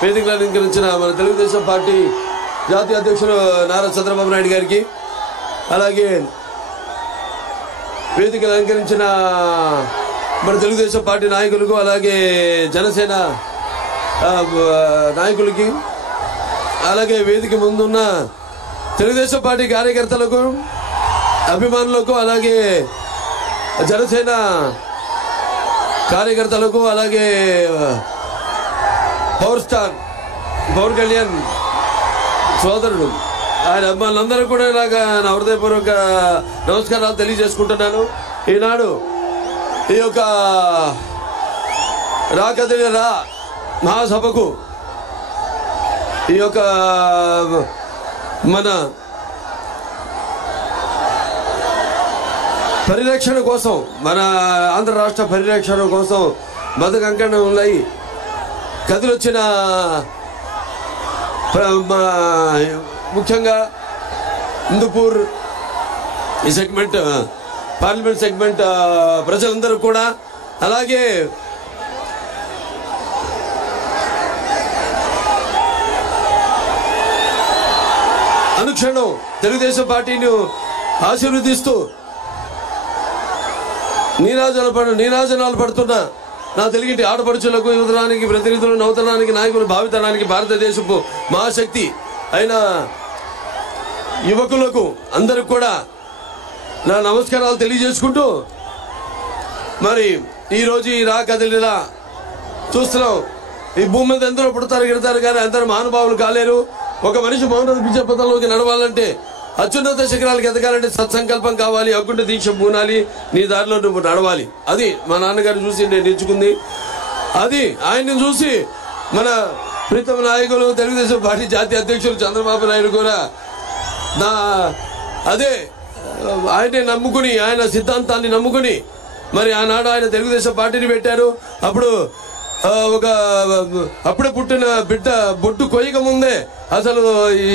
వేదికలు అలంకరించిన మన తెలుగుదేశం పార్టీ జాతీయ అధ్యక్షులు నారా చంద్రబాబు నాయుడు గారికి, అలాగే వేదికలు అలంకరించిన మన తెలుగుదేశం పార్టీ నాయకులకు, అలాగే జనసేన నాయకులకి, అలాగే వేదిక ముందున్న తెలుగుదేశం పార్టీ కార్యకర్తలకు, అభిమానులకు, అలాగే జనసేన కార్యకర్తలకు, అలాగే పవర్ స్టార్ పవన్ కళ్యాణ్ సోదరుడు ఆయన అభిమానులందరూ కూడా నాకు నా హృదయపూర్వక నమస్కారాలు తెలియజేసుకుంటున్నాను. ఈనాడు ఈ యొక్క రాకదిరా మహాసభకు ఈ యొక్క మన పరిరక్షణ కోసం, మన ఆంధ్ర రాష్ట్ర పరిరక్షణ కోసం మతకంకణం ఉన్నాయి కదిలొచ్చిన ముఖ్యంగా హిందూపూర్ ఈ సెగ్మెంట్ పార్లమెంట్ సెగ్మెంట్ ప్రజలందరూ కూడా, అలాగే అనుక్షణం తెలుగుదేశం పార్టీని ఆశీర్వదిస్తూ నీరాజనాలు పడుతున్న నా తెలుగింటి ఆడపడుచులకు, యువతరానికి ప్రతినిధులు, నవతరానికి నాయకులు, భావితరానికి భారతదేశపు మహాశక్తి అయిన యువకులకు అందరికి కూడా నా నమస్కారాలు తెలియజేసుకుంటూ, మరి ఈరోజు ఈ కదిలిలా చూస్తున్నాం. ఈ భూమి మీద ఎందరో పుడతారు గిడతారు కానీ అందరూ మహానుభావులు కాలేరు. ఒక మనిషి మౌనత విజయ పథంలోకి నడవాలంటే, అత్యున్నత శిఖరాలకు ఎదగాలంటే సత్సంకల్పం కావాలి, అకుంఠ దీక్ష పూనాలి, నీ దారిలో నువ్వు నడవాలి. అది మా నాన్నగారు చూసి నేను నేర్చుకుంది. అది ఆయన్ని చూసి మన ప్రీతమ నాయకులు తెలుగుదేశం పార్టీ జాతీయ అధ్యక్షులు చంద్రబాబు నాయుడు కూడా అదే ఆయనే నమ్ముకుని, ఆయన సిద్ధాంతాన్ని నమ్ముకుని మరి ఆనాడు ఆయన తెలుగుదేశం పార్టీని పెట్టారు. అప్పుడు అప్పుడే పుట్టిన బిడ్డ బొట్టు కొయ్యక ముందే అసలు ఈ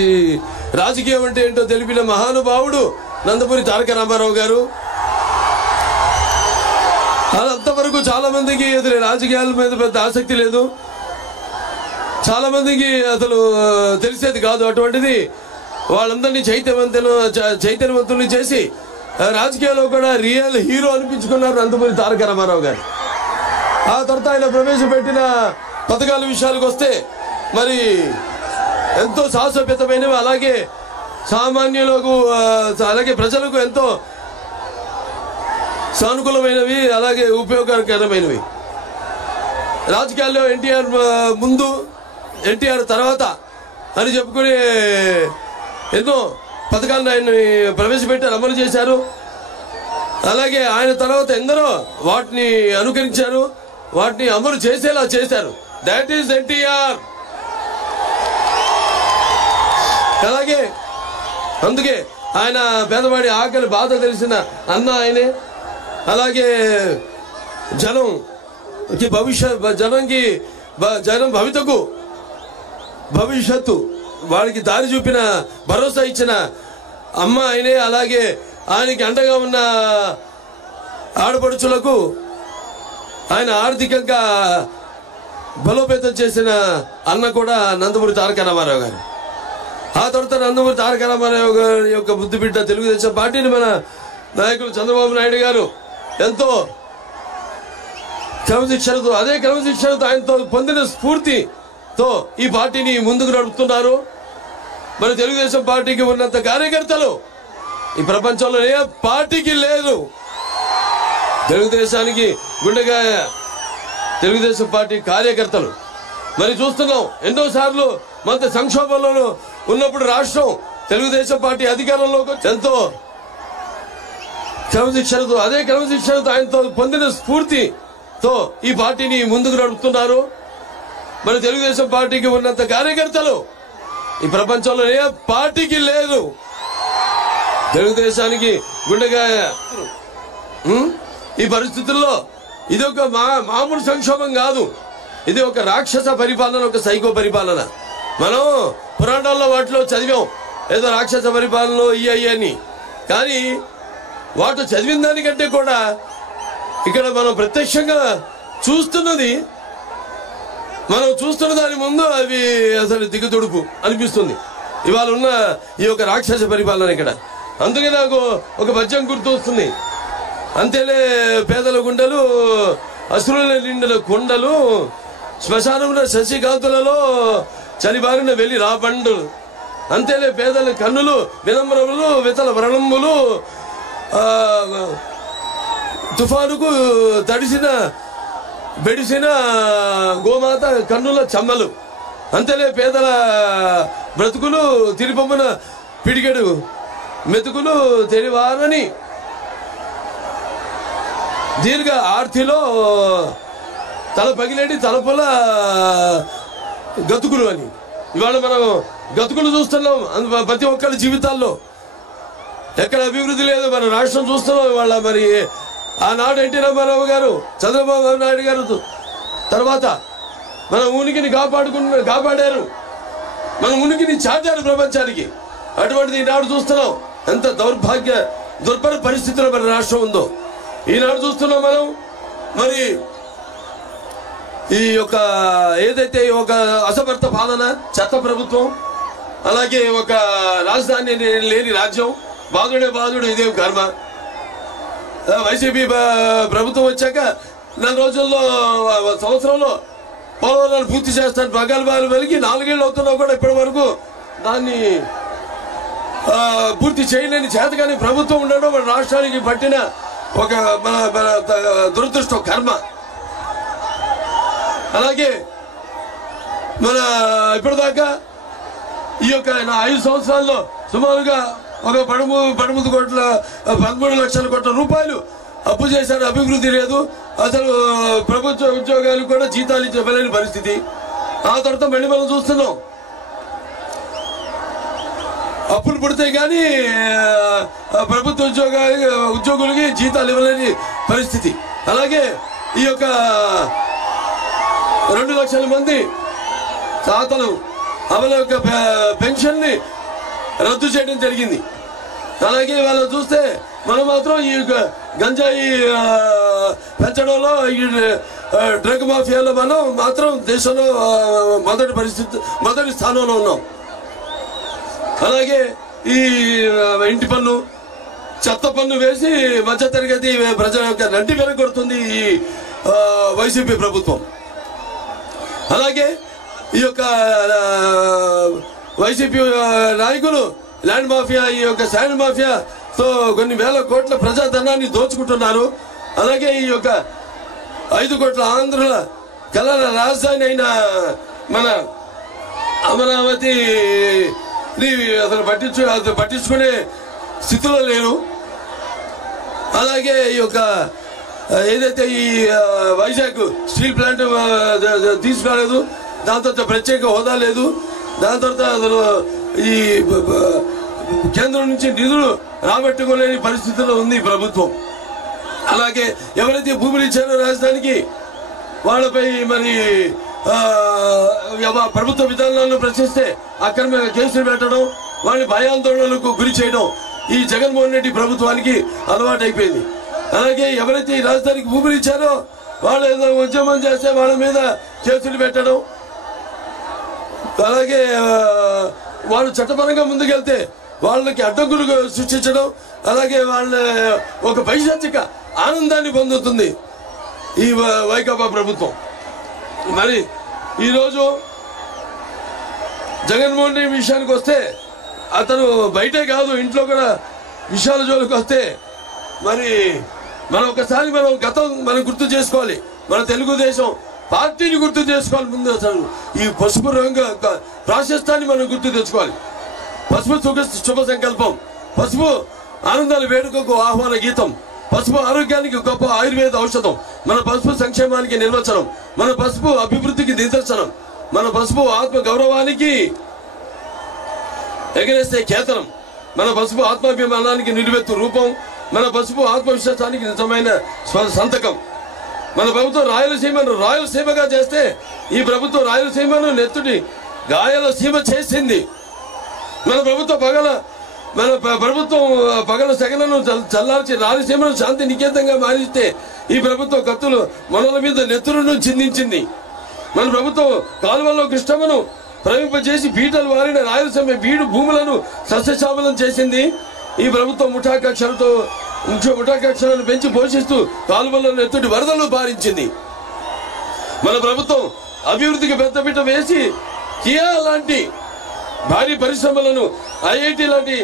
రాజకీయం అంటే ఏంటో తెలిపిన మహానుభావుడు నందమూరి తారక రామారావు గారు. అంతవరకు చాలా మందికి అసలు రాజకీయాల మీద పెద్ద ఆసక్తి లేదు, చాలా మందికి అసలు తెలిసేది కాదు. అటువంటిది వాళ్ళందరినీ చైతన్యవంతుల్ని చేసి రాజకీయాల్లో కూడా రియల్ హీరో అనిపించుకున్నారు నందమూరి తారక రామారావు గారు. ఆ తర్వాత ఆయన ప్రవేశపెట్టిన పథకాల విషయాలకు వస్తే మరి ఎంతో సాహసోపేతమైనవి, అలాగే సామాన్యులకు అలాగే ప్రజలకు ఎంతో సానుకూలమైనవి, అలాగే ఉపయోగకరమైనవి. రాజకీయాల్లో ఎన్టీఆర్ ముందు, ఎన్టీఆర్ తర్వాత అని చెప్పుకుని ఎన్నో పథకాలను ఆయన ప్రవేశపెట్టారు, అమలు చేశారు. అలాగే ఆయన తర్వాత ఎందరో వాటిని అనుకరించారు, వాటిని అమలు చేసేలా చేశారు. That is NTR. అలాగే అందుకే ఆయన పేదవాడి ఆకలి బాధ తెలిసిన అన్న ఆయనే. అలాగే జనంకి జనం భవిష్యత్తు వాడికి దారి చూపిన, భరోసా ఇచ్చిన అమ్మ ఆయనే. అలాగే ఆయనకి అండగా ఉన్న ఆడపడుచులకు ఆయన ఆర్థికంగా బలోపేతం చేసిన అన్న కూడా నందమూరి తారక రామారావు గారు. ఆ తర్వాత నందమూరి తారక రామారావు గారి యొక్క బుద్ధి బిడ్డ తెలుగుదేశం పార్టీని మన నాయకులు చంద్రబాబు నాయుడు గారు ఎంతో క్రమశిక్షణతో, అదే క్రమశిక్షణతో ఆయనతో పొందిన స్ఫూర్తితో ఈ పార్టీని ముందుకు నడుపుతున్నారు. మన తెలుగుదేశం పార్టీకి ఉన్నంత కార్యకర్తలు ఈ ప్రపంచంలో ఏ పార్టీకి లేదు. తెలుగుదేశానికి గుండెకాయ తెలుగుదేశం పార్టీ కార్యకర్తలు. మరి చూస్తున్నాం ఎన్నోసార్లు మన సంక్షోభంలో ఉన్నప్పుడు రాష్ట్రం తెలుగుదేశం పార్టీ అధికారంలోకి ఎంతో క్రమశిక్షణతో, అదే క్రమశిక్షణతో ఆయనతో పొందిన స్ఫూర్తితో ఈ పార్టీని ముందుకు నడుపుతున్నారు. మన తెలుగుదేశం పార్టీకి ఉన్నంత కార్యకర్తలు ఈ ప్రపంచంలో ఏ పార్టీకి లేదు. తెలుగుదేశానికి గుండెకాయ. ఈ పరిస్థితుల్లో ఇది ఒక మామూలు సంక్షోభం కాదు, ఇది ఒక రాక్షస పరిపాలన, ఒక సైకో పరిపాలన. మనం పురాణాల్లో వాటిలో చదివాం ఏదో రాక్షస పరిపాలనలో అని, కానీ వాటిలో చదివిన దానికంటే కూడా ఇక్కడ మనం ప్రత్యక్షంగా చూస్తున్నది మనం చూస్తున్న దాని ముందు అవి అసలు దిగదుడుపు అనిపిస్తుంది ఇవాళ ఉన్న ఈ యొక్క రాక్షస పరిపాలన ఇక్కడ. అందుకే నాకు ఒక పద్యం గుర్తు వస్తుంది. అంతేలే పేదల గుండెలు అసురుల నిండిన కొండలు, శ్మశానమున శశికాంతులలో చలిబారిన వెలి రాబండులు. అంతేలే పేదల కన్నులు వినమ్రములు వితల వ్రణములు, తుఫానుకు తడిసిన బెడిసిన గోమాత కన్నుల చెమ్మలు. అంతేలే పేదల బ్రతుకులు తిరిపొమ్మన పిడికెడు మెతుకులు తెలివారని దీర్ఘ ఆర్తిలో తల పగిలేటి తలపుల గతుకులు అని. ఇవాళ మనం గతుకులు చూస్తున్నాం ప్రతి ఒక్కరి జీవితాల్లో. ఎక్కడ అభివృద్ధి లేదు. మన రాష్ట్రం చూస్తున్నాం ఇవాళ. మరి ఆనాడు ఎన్టీ రామారావు గారు, చంద్రబాబు నాయుడు గారు తర్వాత మన ఉనికిని కాపాడారు, మన ఉనికిని చాటారు ప్రపంచానికి. అటువంటిది ఈనాడు చూస్తున్నాం ఎంత దుర్భర పరిస్థితిలో మన రాష్ట్రం ఉందో. ఈనాడు చూస్తున్నాం మనం. మరి ఈ యొక్క ఏదైతే ఒక అసమర్థ పాలన, చెత్త ప్రభుత్వం, అలాగే ఒక రాజధాని లేని రాజ్యం, బాధుడు ఇదేం కర్మ. వైసీపీ ప్రభుత్వం వచ్చాక 4 రోజుల్లో సంవత్సరంలో పోలవరాలు పూర్తి చేస్తాను ప్రగల్భాలు వెలిగి 4 ఏళ్ళు అవుతున్నా కూడా ఇప్పటి వరకు దాన్ని పూర్తి చేయలేని చేతగాని ప్రభుత్వం ఉండడం మన రాష్ట్రానికి పట్టిన ఒక మన దురదృష్టం, కర్మ. అలాగే మన ఇప్పటిదాకా ఈ యొక్క 5 సంవత్సరాల్లో సుమారుగా ఒక 13 లక్షల కోట్ల రూపాయలు అప్పు చేశారు. అభివృద్ధి లేదు. అసలు ప్రభుత్వ ఉద్యోగాలు కూడా జీతాలు ఇవ్వలేని పరిస్థితి. ఆ తర్వాత మళ్ళీ మనం చూస్తున్నాం అప్పులు పుడితే కానీ ప్రభుత్వ ఉద్యోగులకి జీతాలు ఇవ్వలేని పరిస్థితి. అలాగే ఈ యొక్క 2 లక్షల మంది తాతలు వాళ్ళ యొక్క పెన్షన్ ని రద్దు చేయడం జరిగింది. అలాగే వాళ్ళు చూస్తే మనం మాత్రం ఈ గంజాయి పెంచడంలో, ఈ డ్రగ్ మాఫియాలో మనం మాత్రం దేశంలో మొదటి స్థానంలో ఉన్నాం. అలాగే ఈ ఇంటి పన్ను, చెత్త పన్ను వేసి మధ్యతరగతి ప్రజల యొక్క నంటి వెనకొడుతుంది ఈ వైసీపీ ప్రభుత్వం. అలాగే ఈ యొక్క వైసీపీ నాయకులు ల్యాండ్ మాఫియా, ఈ యొక్క శాండ్ మాఫియాతో కొన్ని వేల కోట్ల ప్రజాధనాన్ని దోచుకుంటున్నారు. అలాగే ఈ యొక్క 5 కోట్ల ఆంధ్రుల కళల రాజధాని అయిన మన అమరావతి అసలు పట్టించుకునే స్థితిలో లేరు. అలాగే ఈ యొక్క ఏదైతే ఈ వైజాగ్ స్టీల్ ప్లాంట్ తీసుకురాలేదు, దాని తర్వాత ప్రత్యేక హోదా లేదు, దాని తర్వాత అసలు ఈ కేంద్రం నుంచి నిధులు రాబట్టుకోలేని పరిస్థితిలో ఉంది ప్రభుత్వం. అలాగే ఎవరైతే భూములు ఇచ్చారో రాజధానికి వాళ్ళపై మరి ప్రభుత్వ విధానాలను ప్రశ్నిస్తే అక్రమ కేసులు పెట్టడం, వాళ్ళని భయాందోళనలకు గురి చేయడం ఈ జగన్మోహన్ రెడ్డి ప్రభుత్వానికి అలవాటు అయిపోయింది. అలాగే ఎవరైతే ఈ రాజధానికి భూములు ఇచ్చారో వాళ్ళు ఏదో ఉద్యమం చేస్తే వాళ్ళ మీద కేసులు పెట్టడం, అలాగే వాళ్ళు చట్టపరంగా ముందుకెళ్తే వాళ్ళకి అడ్డంకులు సృష్టించడం, అలాగే వాళ్ళ ఒక పైశాచిక ఆనందాన్ని పొందుతుంది ఈ వైకాపా ప్రభుత్వం. మరి ఈరోజు జగన్మోహన్ రెడ్డి విషయానికి వస్తే అతను బయటే కాదు ఇంట్లో కూడా విషయాల జోలికి వస్తే మరి మనం ఒకసారి గతం మనం గుర్తు చేసుకోవాలి. మన తెలుగుదేశం పార్టీని గుర్తు చేసుకోవాలి. ముందు అసలు ఈ పసుపు రంగు ప్రాశస్తాన్ని మనం గుర్తు తెచ్చుకోవాలి. పసుపు శుభ సంకల్పం, పసుపు ఆనందాల వేడుకకు ఆహ్వాన గీతం, పసుపు ఆరోగ్యానికి గొప్ప ఆయుర్వేద ఔషధం, మన పసుపు సంక్షేమానికి నిర్వచనం, మన పసుపు అభివృద్ధికి నిదర్శనం, మన పసుపు ఆత్మ గౌరవానికి ఎగరేస్తే కేతనం, మన పసుపు ఆత్మాభిమానానికి నిలువెత్తు రూపం, మన పసుపు ఆత్మవిశ్వాసానికి నిజమైన సంతకం. మన ప్రభుత్వం రాయలసీమగా చేస్తే ఈ ప్రభుత్వం రాయలసీమను నెత్తుటి గాయాల సీమ చేసింది. మన ప్రభుత్వం పగల సెగలను చల్లార్చి రాయలసీమను శాంతి నికేతంగా మారిస్తే ఈ ప్రభుత్వం కత్తులు మనల మీద నెత్తురును చిందించింది. మన ప్రభుత్వం కాలువల్లో కృష్ణమ్మను ప్రవహింపజేసి పీటలు వారిన రాయలసీమ బీడు భూములను సస్యశ్యామలం చేసింది. ఈ ప్రభుత్వం ముఠాకక్షలను పెంచి పోషిస్తూ కాలువలను ఎత్తుటి వరదలు పారించింది. మన ప్రభుత్వం అభివృద్ధికి పెద్దపీట వేసి కియా లాంటి భారీ పరిశ్రమలను, ఐఐటి లాంటి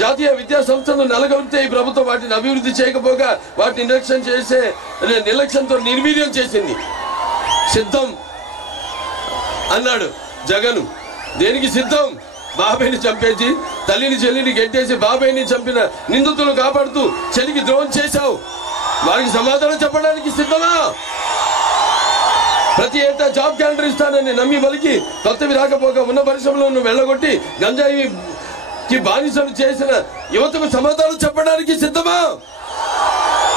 జాతీయ విద్యా సంస్థలను నెలకొల్పితే ఈ ప్రభుత్వం వాటిని అభివృద్ధి చేయకపోగా వాటిని నిర్లక్ష్యంతో నిర్వీర్యం చేసింది. సిద్ధం అన్నాడు జగన్. దేనికి సిద్ధం? బాబాయిని చంపేసి తల్లిని చెల్లిని గెట్టేసి బాబాయిని చంపిన నిందితులు కాపాడుతూ చెల్లికి ద్రోహం చేశావు. వారికి సమాధానం చెప్పడానికి సిద్ధమా? ప్రతి ఏటా జాబ్ క్యాలెండర్ ఇస్తానని నమ్మి బలికి కొత్తవి రాకపోగా ఉన్న పరిశ్రమలను వెళ్ళగొట్టి గంజాయికి బానిసలు చేసిన యువతకు సమాధానం చెప్పడానికి సిద్ధమా?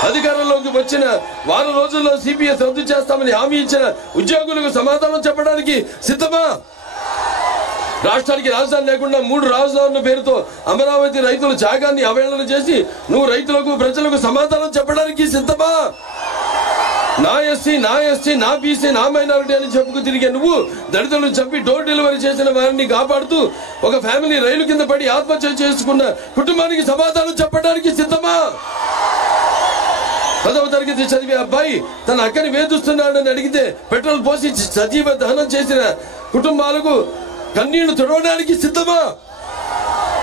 అధికారంలోకి వచ్చిన వారం రోజుల్లో సిపిఎస్ రద్దు చేస్తామని హామీ ఇచ్చిన ఉద్యోగులకు సమాధానం చెప్పడానికి సిద్ధమా? రాష్ట్రానికి రాజధాని లేకుండా 3 రాజధానుల పేరుతో అమరావతి రైతుల త్యాగాన్ని అవహేళన చేసి నువ్వు రైతులకు ప్రజలకు సమాధానం చెప్పడానికి సిద్ధమా? నా ఎస్సీ, నా ఎస్టీ, నా బీసీ, నా మైనారిటీ అని చెప్పుకు తిరిగే నువ్వు దళితులను చంపి డోర్ డెలివరీ చేసిన వారిని కాపాడుతూ ఒక ఫ్యామిలీ రైలు కింద పడి ఆత్మహత్య చేసుకున్న కుటుంబానికి సమాధానం చెప్పడానికి సిద్ధమా? 10వ తరగతి చదివే అబ్బాయి తన అక్కని వేధిస్తున్నాడని అడిగితే పెట్రోల్ పోసి సజీవ దహనం చేసిన కుటుంబాలకు కన్నీళ్లు తుడవడానికి సిద్ధమా?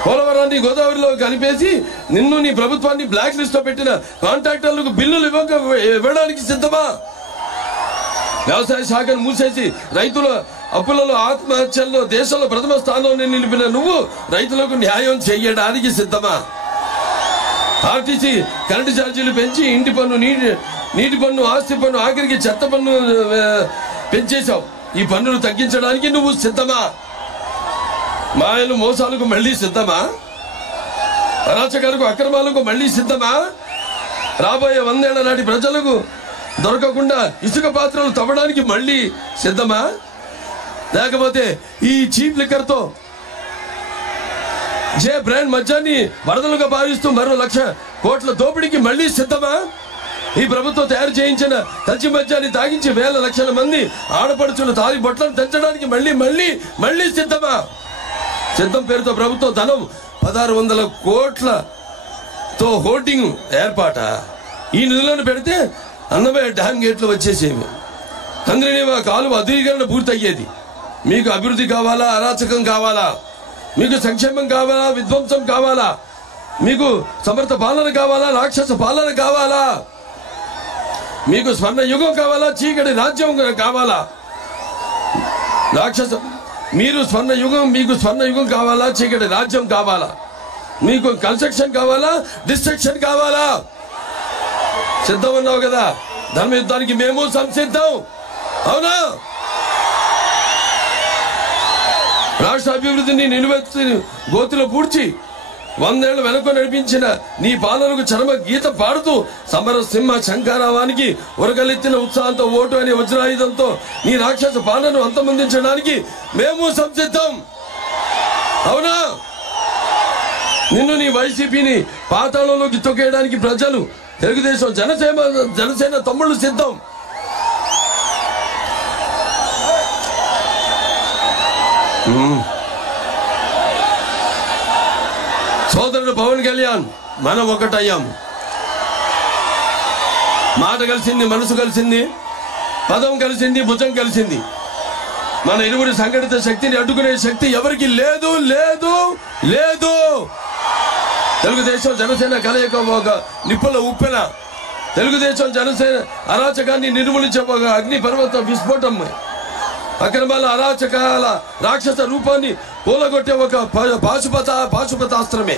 పోలవరాన్ని గోదావరిలో కలిపేసి నిన్ను నీ ప్రభుత్వాన్ని బ్లాక్ లిస్ట్ లో పెట్టిన కాంట్రాక్టర్లకు బిల్లులు ఇవ్వడానికి సిద్ధమా? వ్యవసాయ శాఖను మూసేసి రైతుల అప్పులలో ఆత్మహత్యల్లో దేశంలో ప్రథమ స్థానంలో నిలిపిన నువ్వు రైతులకు న్యాయం చేయడానికి సిద్ధమా? ఆర్టీసీ కరెంటు ఛార్జీలు పెంచి ఇంటి పన్ను, నీటి పన్ను, ఆస్తి పన్ను, ఆఖరికి చెత్త పన్ను పెంచేశావు. ఈ పన్నులు తగ్గించడానికి నువ్వు సిద్ధమా? మాయలు మోసాలకు మళ్ళీ సిద్ధమా? అరాచకాలకు అక్రమాలకు మళ్ళీ సిద్ధమా? రాబోయే 100 ఏళ్ల నాటి ప్రజలకు దొరకకుండా ఇసుక పాత్రలు తవ్వడానికి మళ్ళీ సిద్ధమా? లేకపోతే ఈ చీప్ లిక్కర్ తో జే బ్రాండ్ మద్యాన్ని వరదలుగా భావిస్తూ మరో 1,00,000 కోట్ల దోపిడీకి మళ్ళీ సిద్ధమా? ఈ ప్రభుత్వం తయారు చేయించిన తచ్చి మద్యాన్ని తాగించి వేల లక్షల మంది ఆడపడుచులు తాలి బొట్లను తెంచడానికి మళ్ళీ సిద్ధమా? సిద్ధం పేరుతో ప్రభుత్వం ధనం 1,600 కోట్లతో హోర్డింగ్ ఏర్పాట. ఈ నిధులను పెడితే అన్నమయ్య డ్యామ్ గేట్లు వచ్చేసేవి. హంద్రీనివా కాలువ అధునీకరణ పూర్తయ్యేది. మీకు అభివృద్ధి కావాలా? అరాచకం కావాలా? మీకు సంక్షేమం కావాలా? విధ్వంసం కావాలా? మీకు సమర్థ పాలన కావాలా? రాక్షస పాలన కావాలా? మీకు స్వర్ణ యుగం కావాలా? చీకటి రాజ్యం కావాలా? మీకు స్వర్ణ యుగం కావాలా? చీకటి రాజ్యం కావాలా? మీకు కన్స్ట్రక్షన్ కావాలా? డిస్ట్రక్షన్ కావాలా? సిద్ధం ఉన్నావు కదా? ధర్మ యుద్ధానికి మేము సంసిద్ధం. అవునా? రాష్ట్ర అభివృద్ధిని నిలువెత్తి గోతిలో పూడ్చి 100 ఏళ్ల వెనక నడిపించిన నీ పాలనకు చరమ గీత పాడుతూ సమర సింహ శంఖారావానికి ఉరగలెత్తిన ఉత్సాహంతో ఓటు అనే వజ్రాయుధంతో నీ రాక్షస పాలనను అంతమొందించడానికి మేము సంసిద్ధం. అవునా? నిన్ను నీ వైసీపీని పాతాళంలోకి తొక్కేయడానికి ప్రజలు, తెలుగుదేశం, జనసేన తమ్ముళ్ళు సిద్ధం. సోదరుడు పవన్ కళ్యాణ్, మనం ఒకటయ్యాం. మాట కలిసింది, మనసు కలిసింది, పదం కలిసింది, భుజం కలిసింది. మన ఇరువురి సంఘటిత శక్తిని అడ్డుకునే శక్తి ఎవరికి లేదు, లేదు, లేదు. తెలుగుదేశం జనసేన కలయిక ఒక నిప్పుల ఉప్పెన. తెలుగుదేశం జనసేన అరాచకాన్ని నిర్మూలించే ఒక అగ్ని పర్వత విస్ఫోటం. అక్రమాల అరాచకాల రాక్షస రూపాన్ని కూలగొట్టే ఒక పాశుపతాస్త్రమే.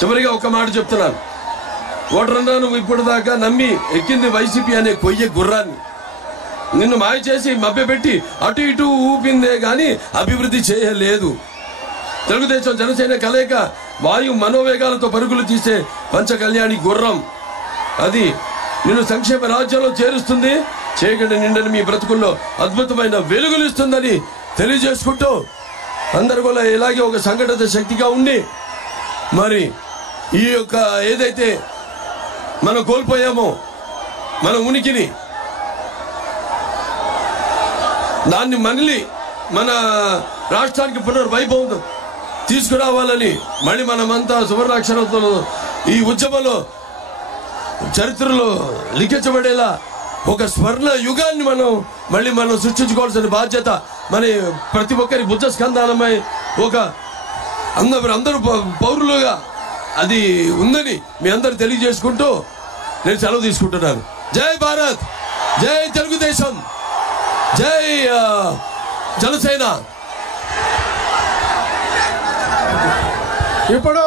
చివరిగా ఒక మాట చెప్తున్నాను. ఓటరన్నా నువ్వు ఇప్పటిదాకా నమ్మి ఎక్కింది వైసీపీ అనే కొయ్య గుర్రాన్ని. నిన్ను మాయ చేసి మభ్యపెట్టి అటు ఇటు ఊపిందే గాని అభివృద్ధి చేయలేదు. తెలుగుదేశం జనసేన కలయిక వాయు మనోవేగాలతో పరుగులు తీసే పంచకళ్యాణి గుర్రం. అది నిన్ను సంక్షేమ రాజ్యంలో చేరుస్తుంది. చీకటి నిండని మీ బ్రతుకుల్లో అద్భుతమైన వెలుగులు ఇస్తుందని తెలియజేసుకుంటూ అందరు కూడా ఇలాగే ఒక సంఘటిత శక్తిగా ఉండి మరి ఈ యొక్క ఏదైతే మనం కోల్పోయామో మన ఉనికిని దాన్ని మళ్ళీ మన రాష్ట్రానికి పునర్వైభవం తీసుకురావాలని మళ్ళీ మనమంతా సువర్ణాక్షరంతో ఈ ఉద్యమంలో చరిత్రలో లిఖించబడేలా ఒక స్వర్ణ యుగాన్ని మనం సృష్టించుకోవాల్సిన బాధ్యత మన ప్రతి ఒక్కరి భుజ స్కంధాలమై ఒక అందరూ పౌరులుగా అది ఉందని మీ అందరు తెలియజేసుకుంటూ నేను సెలవు తీసుకుంటున్నాను. జై భారత్, జై తెలుగుదేశం, జై జనసేన. ఇప్పుడు